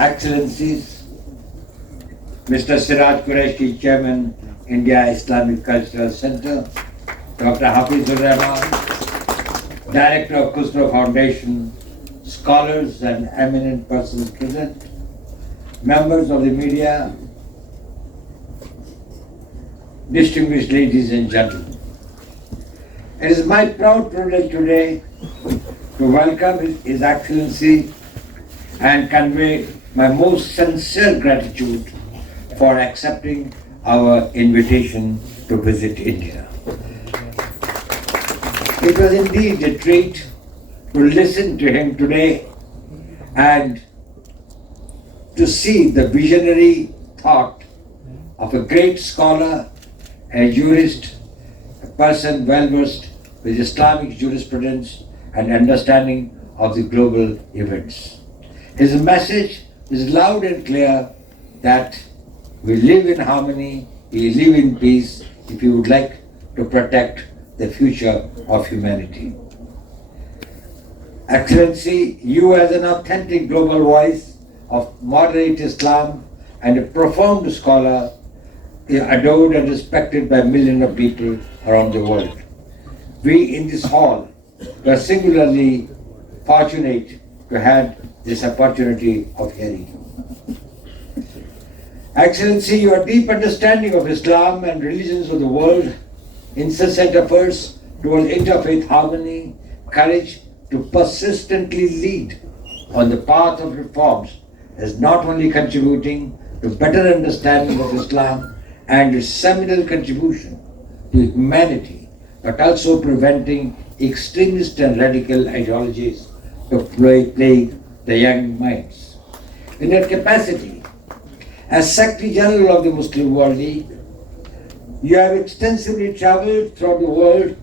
Excellencies, Mr. Siraj Qureshi, Chairman, India Islamic Cultural Center, Dr. Hafizur Rahman, Director of Khusro Foundation, scholars and eminent persons present, members of the media, distinguished ladies and gentlemen. It is my proud privilege today to welcome His Excellency and convey my most sincere gratitude for accepting our invitation to visit India. It was indeed a treat to listen to him today and to see the visionary thought of a great scholar, a jurist, a person well-versed with Islamic jurisprudence and understanding of the global events. His message is loud and clear that we live in harmony, we live in peace if you would like to protect the future of humanity. Excellency, you as an authentic global voice of moderate Islam and a profound scholar, adored and respected by millions of people around the world. We in this hall were singularly fortunate to have this opportunity of hearing you. Excellency, your deep understanding of Islam and religions of the world, incessant efforts towards interfaith harmony, courage to persistently lead on the path of reforms is not only contributing to better understanding of Islam and its seminal contribution to humanity, but also preventing extremist and radical ideologies to plague the young minds. In your capacity as Secretary General of the Muslim World League, you have extensively traveled throughout the world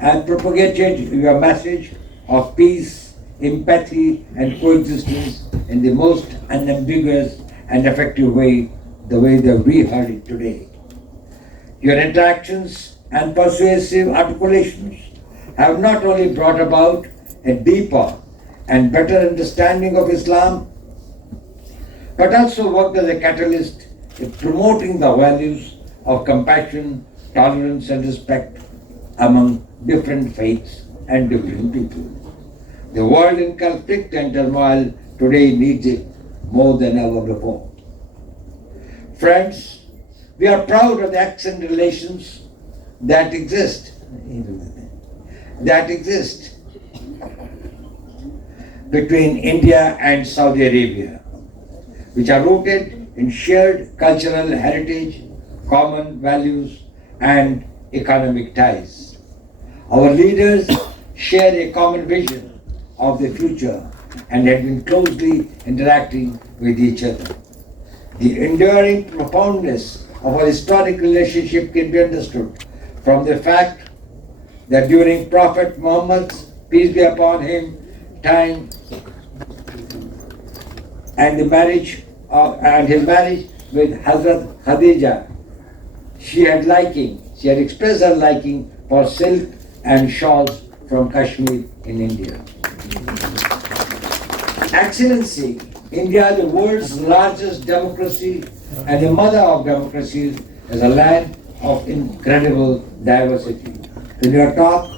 and propagated your message of peace, empathy, and coexistence in the most unambiguous and effective way, the way that we heard it today. Your interactions and persuasive articulations have not only brought about a deeper and better understanding of Islam, but also worked as a catalyst in promoting the values of compassion, tolerance, and respect among different faiths and different people. The world in conflict and turmoil today needs it more than ever before. Friends, we are proud of the excellent relations that exist between India and Saudi Arabia, which are rooted in shared cultural heritage, common values, and economic ties. Our leaders share a common vision of the future and have been closely interacting with each other. The enduring profoundness of our historic relationship can be understood from the fact that during Prophet Muhammad's, peace be upon him, time and his marriage with Hazrat Khadija, she had expressed her liking for silk and shawls from Kashmir in India. Excellency, India, the world's largest democracy and the mother of democracies, is a land of incredible diversity. In your talk,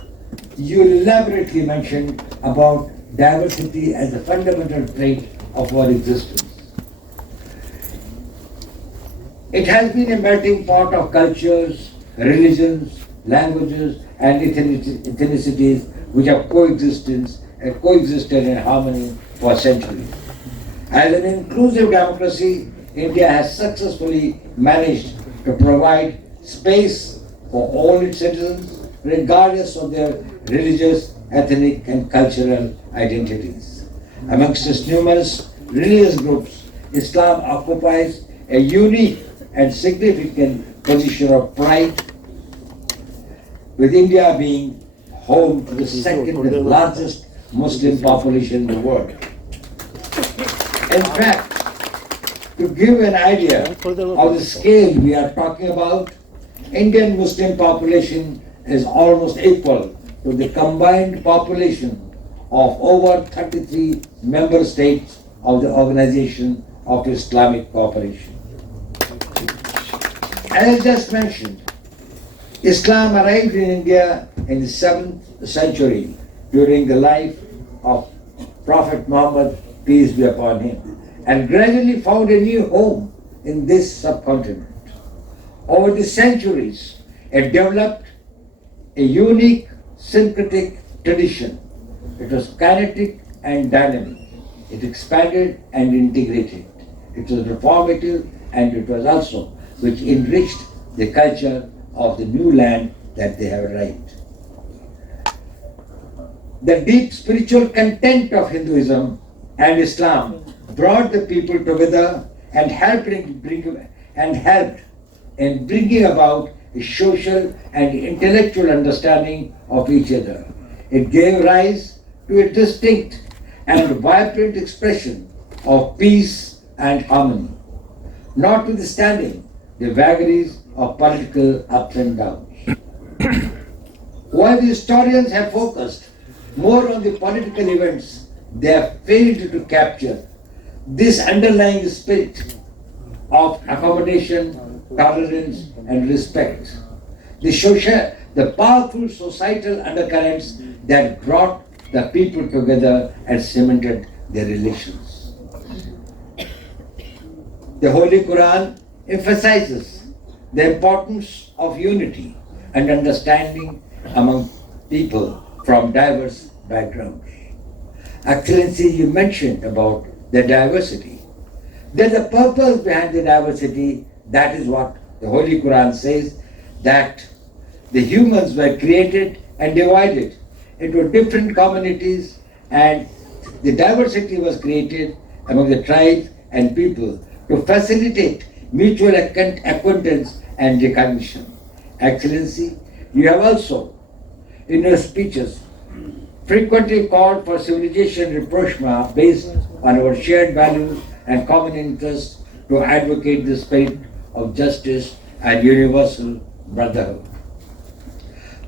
you elaborately mentioned about diversity as a fundamental trait of our existence. It has been a melting pot of cultures, religions, languages, and ethnicities which have coexisted in harmony for centuries. As an inclusive democracy, India has successfully managed to provide space for all its citizens, regardless of their religious, ethnic, and cultural identities. Amongst its numerous religious groups, Islam occupies a unique and significant position of pride, with India being home to the second largest Muslim population in the world. In fact, to give an idea of the scale we are talking about, Indian Muslim population is almost equal to the combined population of over 33 member states of the Organization of Islamic cooperation. As just mentioned, Islam arrived in India in the 7th century during the life of Prophet Muhammad, peace be upon him, and gradually found a new home in this subcontinent. Over the centuries, it developed a unique syncretic tradition. It was kinetic and dynamic. It expanded and integrated. It was reformative, and it was also which enriched the culture of the new land that they have arrived. The deep spiritual content of Hinduism and Islam brought the people together and helped in bringing about a social and intellectual understanding of each other. It gave rise to a distinct and vibrant expression of peace and harmony, notwithstanding the vagaries of political ups and downs. While the historians have focused more on the political events, they have failed to capture this underlying spirit of accommodation, tolerance, and respect. The powerful societal undercurrents that brought the people together and cemented their relations. The Holy Quran emphasizes the importance of unity and understanding among people from diverse backgrounds. Excellency, you mentioned about the diversity. There's a purpose behind the diversity. That is what the Holy Quran says, that the humans were created and divided into different communities, and the diversity was created among the tribes and people to facilitate mutual acquaintance and recognition. Excellency, you have also, in your speeches, frequently called for civilization rapprochement based on our shared values and common interests to advocate the spirit of justice and universal brotherhood.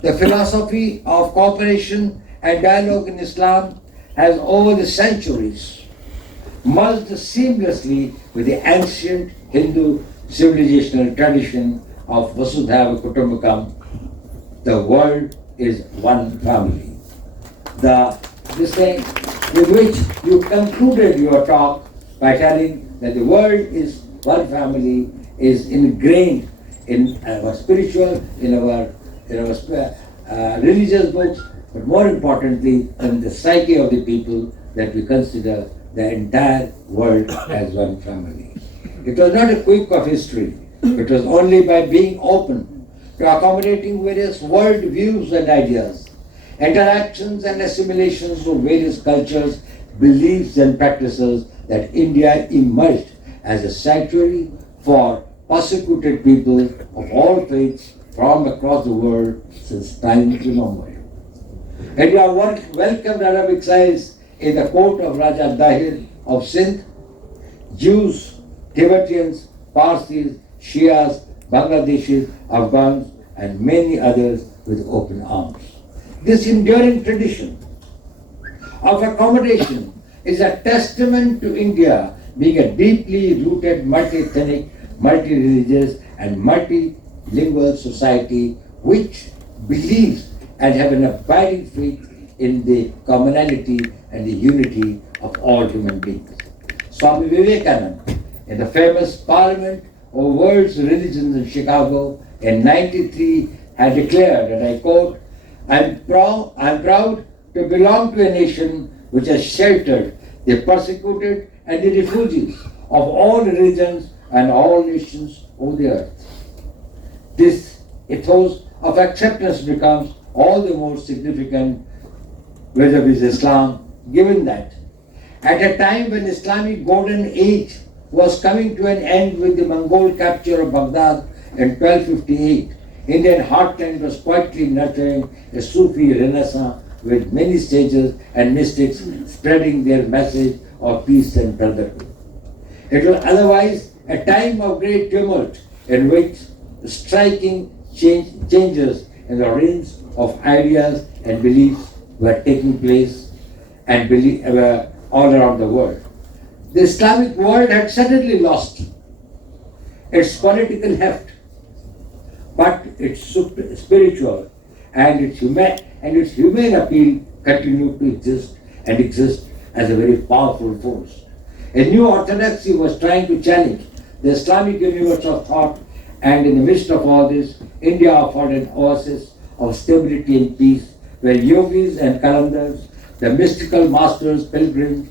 The philosophy of cooperation and dialogue in Islam has over the centuries merged seamlessly with the ancient Hindu civilizational tradition of Vasudhaiva Kutumbakam. The world is one family. This thing with which you concluded your talk by telling that the world is one family is ingrained in our spiritual, in our religious books, but more importantly in the psyche of the people, that we consider the entire world as one family. It was not a quirk of history. It was only by being open to accommodating various world views and ideas, interactions and assimilations of various cultures, beliefs and practices, that India emerged as a sanctuary for persecuted people of all faiths from across the world since time immemorial. India welcomed Arab exiles in the court of Raja Dahir of Sindh, Jews, Tibetans, Parsis, Shias, Bangladeshis, Afghans, and many others with open arms. This enduring tradition of accommodation is a testament to India being a deeply rooted multi-ethnic, multi-religious, and multilingual society which believes and have an abiding faith in the commonality and the unity of all human beings. Swami Vivekananda, in the famous Parliament of World's Religions in Chicago in 1993, had declared, and I quote, I am proud to belong to a nation which has sheltered the persecuted and the refugees of all religions and all nations of the earth. This ethos of acceptance becomes all the more significant vis-a-vis Islam, given that at a time when Islamic golden age was coming to an end with the Mongol capture of Baghdad in 1258, Indian heartland was quietly nurturing a Sufi renaissance with many sages and mystics spreading their message of peace and brotherhood. It was otherwise a time of great tumult in which striking changes in the range of ideas and beliefs were taking place and all around the world. The Islamic world had suddenly lost its political heft, but its spiritual and its humane appeal continued to exist as a very powerful force. A new orthodoxy was trying to challenge the Islamic universe of thought, and in the midst of all this, India offered an oasis of stability and peace, where yogis and kalandars, the mystical masters, pilgrims,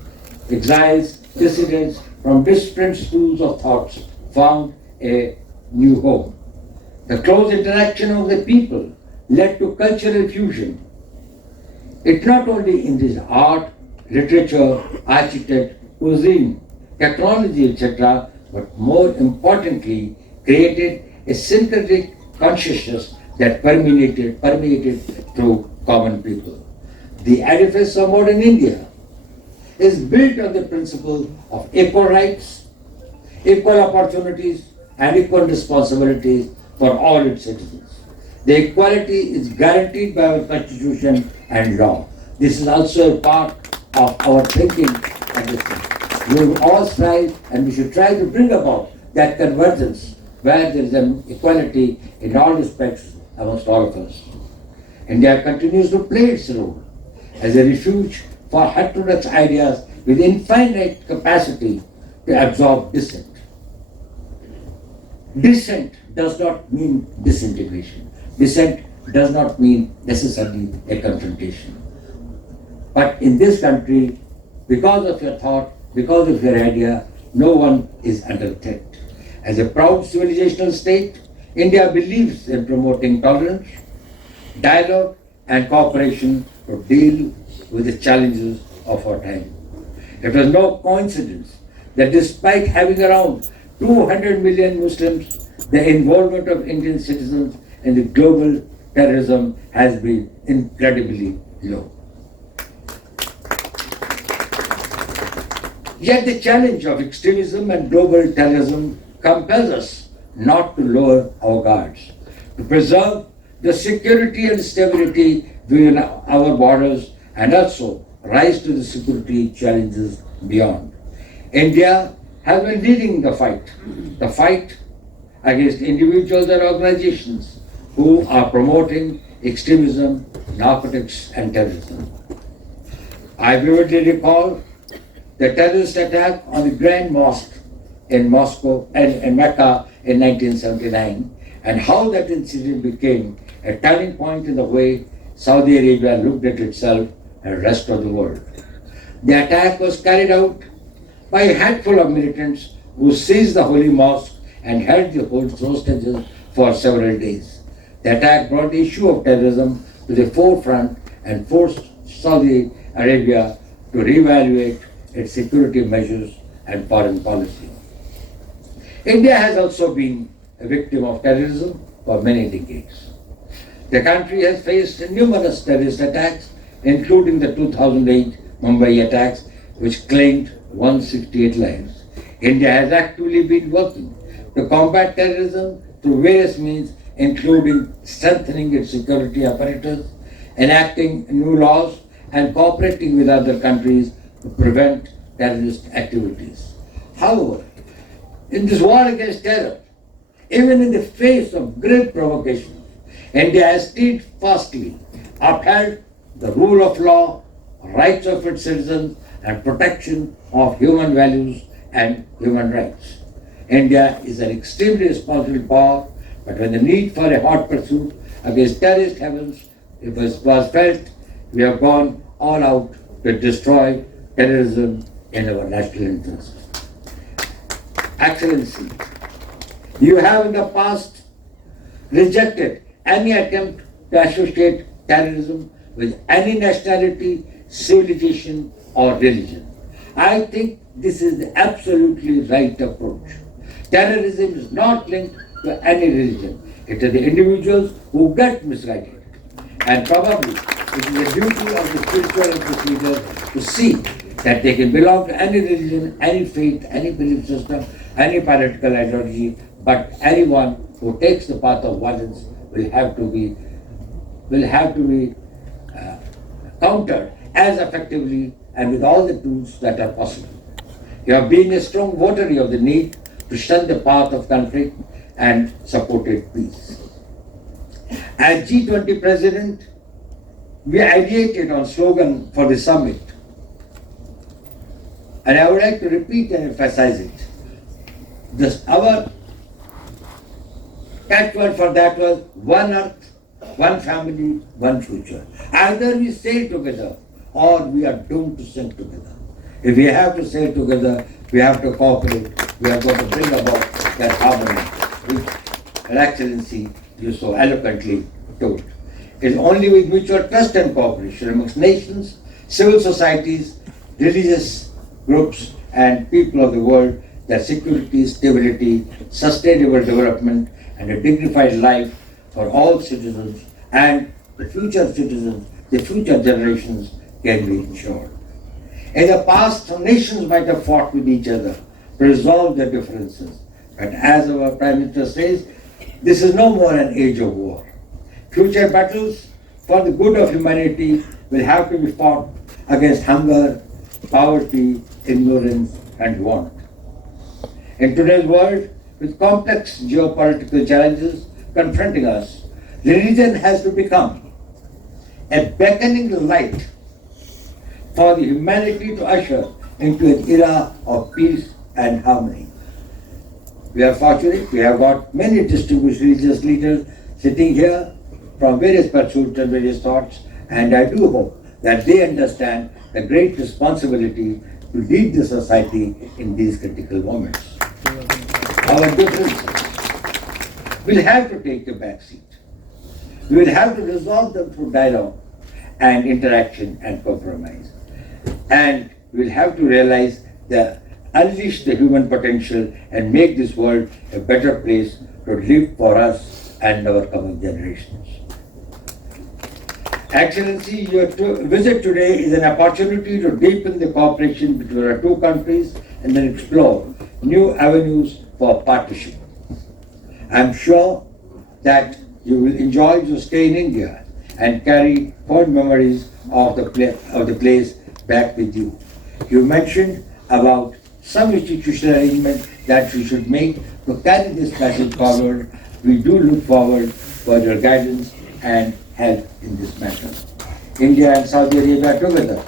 exiles, dissidents from different schools of thoughts, found a new home. The close interaction of the people led to cultural fusion. It not only in this art, literature, architecture, cuisine, technology, etc., but more importantly, created a syncretic consciousness that permeated through common people. The edifice of modern India is built on the principle of equal rights, equal opportunities, and equal responsibilities for all its citizens. The equality is guaranteed by our constitution and law. This is also a part of our thinking and listening. We will all strive and we should try to bring about that convergence where there is an equality in all respects amongst all of us. India continues to play its role as a refuge for heterodox ideas with infinite capacity to absorb dissent. Dissent does not mean disintegration. Dissent does not mean necessarily a confrontation. But in this country, because of your thought, because of your idea, no one is under threat. As a proud civilizational state, India believes in promoting tolerance, dialogue, and cooperation to deal with the challenges of our time. It was no coincidence that despite having around 200 million Muslims, the involvement of Indian citizens in the global terrorism has been incredibly low. Yet the challenge of extremism and global terrorism compels us not to lower our guards, to preserve the security and stability within our borders, and also rise to the security challenges beyond. India has been leading the fight against individuals and organizations who are promoting extremism, narcotics, and terrorism. I vividly recall the terrorist attack on the Grand Mosque in Moscow and in Mecca in 1979, and how that incident became a turning point in the way Saudi Arabia looked at itself and the rest of the world. The attack was carried out by a handful of militants who seized the holy mosque and held the hostages for several days. The attack brought the issue of terrorism to the forefront and forced Saudi Arabia to reevaluate its security measures and foreign policy. India has also been a victim of terrorism for many decades. The country has faced numerous terrorist attacks, including the 2008 Mumbai attacks, which claimed 168 lives. India has actively been working to combat terrorism through various means, including strengthening its security apparatus, enacting new laws, and cooperating with other countries to prevent terrorist activities. However, in this war against terror, even in the face of great provocations, India has steadfastly upheld the rule of law, rights of its citizens, and protection of human values and human rights. India is an extremely responsible power, but when the need for a hot pursuit against terrorist heavens was felt, we have gone all out to destroy terrorism in our national interest. Excellency, you have in the past rejected any attempt to associate terrorism with any nationality, civilization, or religion. I think this is the absolutely right approach. Terrorism is not linked to any religion. It is the individuals who get misguided. And probably it is the duty of the spiritual and procedure to see that they can belong to any religion, any faith, any belief system, any political ideology, but anyone who takes the path of violence will have to be countered as effectively and with all the tools that are possible. You have been a strong votary of the need to shun the path of conflict and supported peace. As G20 President, we ideated on slogan for the summit. And I would like to repeat and emphasize it. Our catchword for that was one earth, one family, one future. Either we sail together or we are doomed to sink together. If we have to sail together, we have to cooperate. We are going to bring about that harmony, which Her Excellency you so eloquently told. It is only with mutual trust and cooperation amongst nations, civil societies, religious groups, and people of the world that security, stability, sustainable development, and a dignified life for all citizens and the future citizens, the future generations can be ensured. In the past, some nations might have fought with each other to resolve their differences. But as our Prime Minister says, this is no more an age of war. Future battles for the good of humanity will have to be fought against hunger, poverty, ignorance, and want. In today's world, with complex geopolitical challenges confronting us, religion has to become a beckoning light for the humanity to usher into an era of peace and harmony. We are fortunate, we have got many distinguished religious leaders sitting here from various pursuits and various thoughts, and I do hope that they understand the great responsibility to lead the society in these critical moments. Our differences will have to take a back seat. We will have to resolve them through dialogue and interaction and compromise. And we will have to realize that unleash the human potential and make this world a better place to live for us and our coming generations. Excellency, your visit today is an opportunity to deepen the cooperation between our two countries and then explore new avenues for partnership. I am sure that you will enjoy your stay in India and carry fond memories of the place back with you. You mentioned about some institutional arrangement that we should make to carry this message forward. We do look forward for your guidance and help in this matter. India and Saudi Arabia together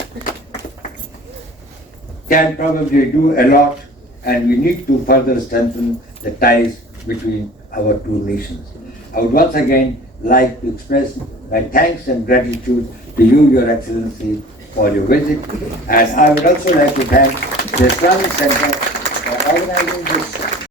can probably do a lot, and we need to further strengthen the ties between our two nations. I would once again like to express my thanks and gratitude to you, Your Excellency, for your visit, and I would also like to thank the Islamic Center for organizing this